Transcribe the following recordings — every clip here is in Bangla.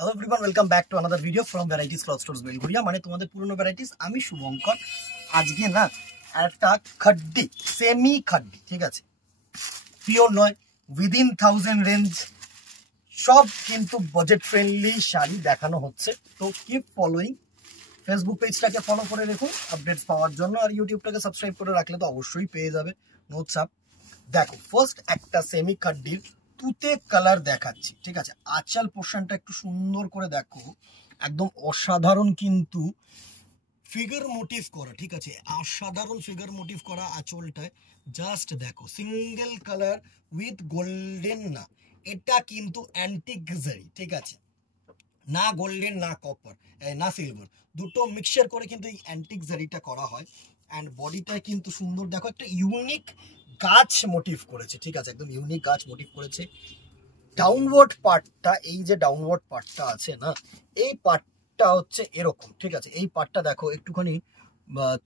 Hello everyone, welcome back to another video from varieties cloth stores Belgharia. মানে তোমাদের পুরনো ভ্যারাইটিস। আমি শুভঙ্কর। আজকে না একটা খাড্ডি, সেমি খাড্ডি, ঠিক আছে, পিওর নয়, উইদিন 1000 রেঞ্জ, সব কিন্তু বাজেট ফ্রেন্ডলি শাড়ি দেখানো হচ্ছে। তো কিপ ফলোইং, ফেসবুক পেজটাকে ফলো করে রেখুন আপডেটস পাওয়ার জন্য, আর ইউটিউবটাকে সাবস্ক্রাইব করে রাখলে তো অবশ্যই পেয়ে যাবে, নো চাপ। দেখো, ফার্স্ট একটা সেমি খাড্ডির তুতে কালার দেখাচ্ছি, ঠিক আছে। আঁচল পোর্শনটা একটু সুন্দর করে দেখো, একদম অসাধারণ কিন্তু ফিগার মোটিভ করা, ঠিক আছে, অসাধারণ ফিগার মোটিভ করা আঁচলটায়। জাস্ট দেখো, সিঙ্গেল কালার উইথ গোল্ডেন, না এটা কিন্তু অ্যান্টিক জারি, ঠিক আছে, না গোল্ডেন না কপার না সিলভার, দুটো মিক্সচার করে কিন্তু এই অ্যান্টিক জারিটা করা হয়। অ্যান্ড বডিটায় কিন্তু সুন্দর দেখো, একটা ইউনিক গাছ মোটিভ করেছে, ঠিক আছে, একদম ইউনিক গাছ মোটিভ করেছে। ডাউনওয়ার্ড পার্টটা, এই যে ডাউনওয়ার্ড পার্টটা আছে না, এই পার্টটা হচ্ছে এরকম, ঠিক আছে। এই পার্টটা দেখো একটুখানি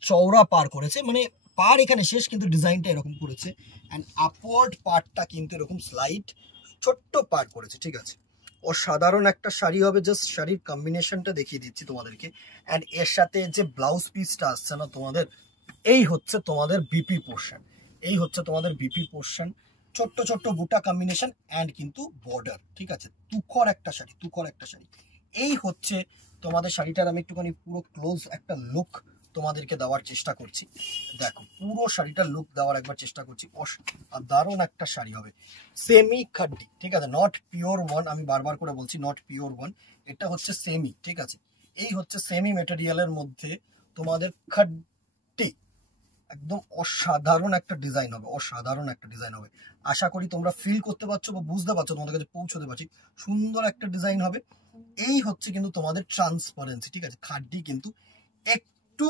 চওড়া পার করেছে, মানে পার এখানে শেষ, কিন্তু ডিজাইনটা এরকম করেছে। অ্যান্ড আপওয়ার্ড পার্টটা কিন্তু এরকম স্লাইড ছোট্ট পার করেছে, ঠিক আছে। অসাধারণ একটা শাড়ি হবে। জাস্ট শাড়ির কম্বিনেশনটা দেখিয়ে দিচ্ছি তোমাদেরকে। অ্যান্ড এর সাথে যে ব্লাউজ পিসটা আসছে না তোমাদের, এই হচ্ছে তোমাদের বিপি পোর্শন, এই হচ্ছে তোমাদের বিপি পোর্শন, ছোট্ট ছোট্ট বুটা কম্বিনেশন অ্যান্ড কিন্তু বর্ডার, ঠিক আছে। তুখর একটা শাড়ি, তুখর একটা শাড়ি। এই হচ্ছে তোমাদের শাড়িটার আমি একটুখানি পুরো ক্লোজ একটা লুক তোমাদেরকে দেওয়ার চেষ্টা করছি। দেখো, পুরো শাড়িটার লুক দেওয়ার একবার চেষ্টা করছি। দারুণ একটা শাড়ি হবে, সেমি খাড্ডি, ঠিক আছে, নট পিওর ওয়ান। আমি বারবার করে বলছি, নট পিওর ওয়ান, এটা হচ্ছে সেমি, ঠিক আছে। এই হচ্ছে সেমি মেটেরিয়ালের মধ্যে তোমাদের খাড্ডি, একদম অসাধারণ একটা ডিজাইন হবে, অসাধারণ একটা ডিজাইন হবে। আশা করি তোমরা ফিল করতে পারছো বা বুঝতে পারছো, তোমাদের কাছে পৌঁছতে পারছি। সুন্দর একটা ডিজাইন হবে। এই হচ্ছে কিন্তু তোমাদের ট্রান্সপারেন্সি, ঠিক আছে। খাড্ডি কিন্তু একটু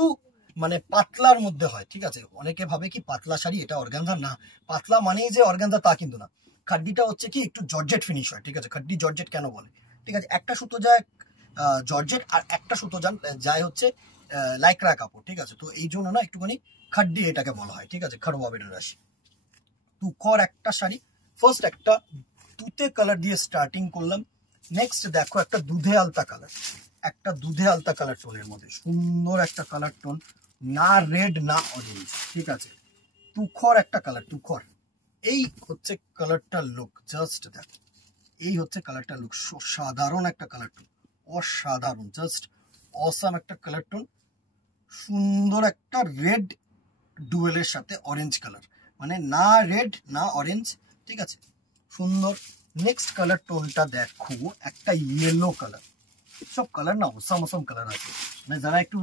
মানে পাতলার মধ্যে হয়, ঠিক আছে। অনেকে ভাবে কি পাতলা শাড়ি এটা অর্গানজা, না, পাতলা মানেই যে অর্গানজা তা কিন্তু না। খাড্ডিটা হচ্ছে কি একটু জর্জেট ফিনিশ হয়, ঠিক আছে। খাড্ডি জর্জেট কেন বলে, ঠিক আছে, একটা সুতো যায় জর্জেট আর একটা সুতো যায় হচ্ছে লাইক্রা কাপড়, ঠিক আছে। তো এই জন্য না একটুখানি খাড্ডি এটাকে বলা হয়, ঠিক আছে। খারোয়া বেনারসি তুখর একটা শাড়ি। ফার্স্ট একটা তুতে কালার দিয়ে স্টার্টিং করলাম। নেক্সট দেখো একটা দুধে আলতা কালার, একটা দুধে আলতা কালার টোনের মধ্যে সুন্দর একটা কালার টোন, না রেড না অরেঞ্জ, ঠিক আছে, তুখর একটা কালার, তুখর। এই হচ্ছে কালারটার লুক, জাস্ট দেখো, এই হচ্ছে কালারটার লুক। সাধারণ একটা কালার টোন, অসাধারণ, জাস্ট অসাম একটা কালার টোন। সুন্দর একটা রেড ডুয়েলের সাথে অরেঞ্জ কালার, মানে না রেড না অরেঞ্জ, ঠিক আছে, সুন্দর। নেক্সট কালার টোনটা দেখো, একটা ইয়েলো কালার। সব কালার না অসাম অসাম কালার আছে, মানে যারা একটু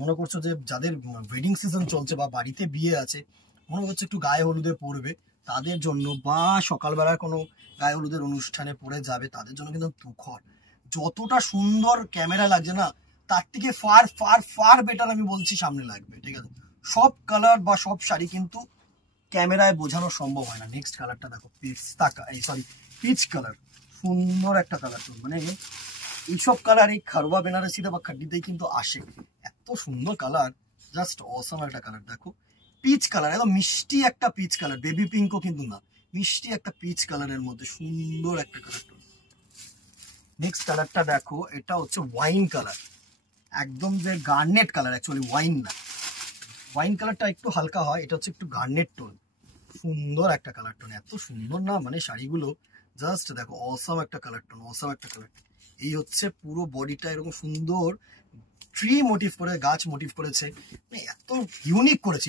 মনে করছো যে যাদের ওয়েডিং সিজন চলছে বা বাড়িতে বিয়ে আছে, মনে করছে একটু গায়ে হলুদে পরবে, তাদের জন্য, বা সকালবেলার কোনো গায়ে হলুদের অনুষ্ঠানে পরে যাবে, তাদের জন্য কিন্তু তুখর যতটা সুন্দর ক্যামেরা লাগছে না, তার থেকে ফার ফার ফার বেটার আমি বলছি সামনে লাগবে, ঠিক আছে। সব কালার বা সব শাড়ি কিন্তু ক্যামেরায় বোঝানো সম্ভব হয় না। নেক্সট কালারটা দেখো, পিচ কালার, সুন্দর একটা কালার। মানে এইসব কালার এই খারবা বেনারসিতে বা খাড্ডিতেই কিন্তু আসে, এত সুন্দর কালার, জাস্ট অসাম একটা কালার। দেখো, পিচ কালার, একদম মিষ্টি একটা পিচ কালার, বেবি পিঙ্কও কিন্তু না, মিষ্টি একটা পিচ কালারের মধ্যে সুন্দর একটা কালার। নেক্সট কালারটা দেখো, এটা হচ্ছে ওয়াইন কালার, একদম যে গার্নেট কালার, অ্যাকচুয়ালি ওয়াইন না, ওয়াইন কালারটা একটু হালকা হয়, এটা হচ্ছে একটু গার্নেট টোন। সুন্দর একটা কালার টোন, এত সুন্দর না, মানে শাড়িগুলো জাস্ট দেখো, অসাম একটা কালার টোন, অসাম একটা কালার। এই হচ্ছে পুরো বডিটা এরকম সুন্দর ট্রি মোটিভ করে, গাছ মোটিভ করেছে, মানে এত ইউনিক করেছে,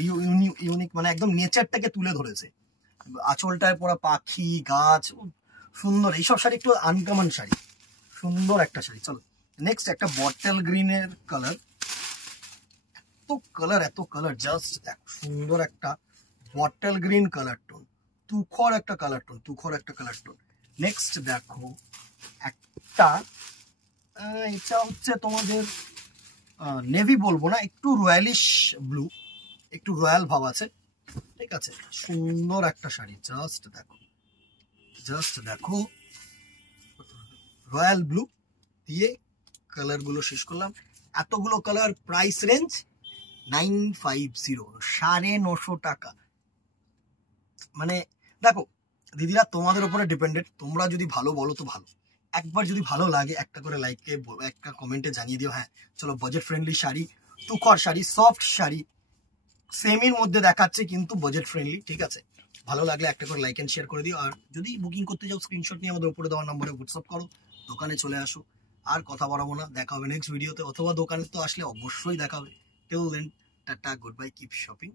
ইউনিক মানে একদম নেচারটাকে তুলে ধরেছে। আঁচলটায় পরা পাখি, গাছ, সুন্দর। এইসব শাড়ি একটু আনকমন শাড়ি, সুন্দর একটা শাড়ি। চলো নেক্সট একটা বটল গ্রিনের কালার, এত কালার, জাস্ট দেখো, সুন্দর একটা বটল গ্রিন কালার টোন, তুখর একটা কালার টোন, তুখর একটা কালার টোন। নেক্সট দেখো একটা, এটা হচ্ছে তোমাদের নেভি বলবো না, একটু রয়্যালিশ ব্লু, একটু রয়্যাল ভাব আছে, ঠিক আছে, সুন্দর একটা শাড়ি। জাস্ট দেখো, জাস্ট দেখো, রয়্যাল ব্লু দিয়ে কালার গুলো শেষ করলাম। এতগুলো কালার, প্রাইস রেঞ্জ 950, 950 টাকা। মানে দেখো দিদিরা, তোমাদের উপরে ডিপেন্ডেন্ট, তোমরা যদি ভালো বলো তো ভালো, একবার যদি ভালো লাগে একটা করে লাইকে একটা কমেন্টে জানিয়ে দিও। হ্যাঁ চলো, বাজেট ফ্রেন্ডলি শাড়ি, তুখর শাড়ি, সফট শাড়ি, সেমির মধ্যে দেখাচ্ছে কিন্তু বাজেট ফ্রেন্ডলি, ঠিক আছে? ভালো লাগলে একটা করে লাইক এন্ড শেয়ার করে দিও। আর যদি বুকিং করতে যাও স্ক্রিনশট নিয়ে আমাদের উপরে দেওয়া নম্বরে হোয়াটসঅ্যাপ করো, দোকানে চলে আসো। আর কথা বাড়াবো না, দেখা হবে নেক্সট ভিডিওতে, অথবা দোকানে তো আসলে অবশ্যই দেখা হবে। Till then, tata, good bye, keep shopping.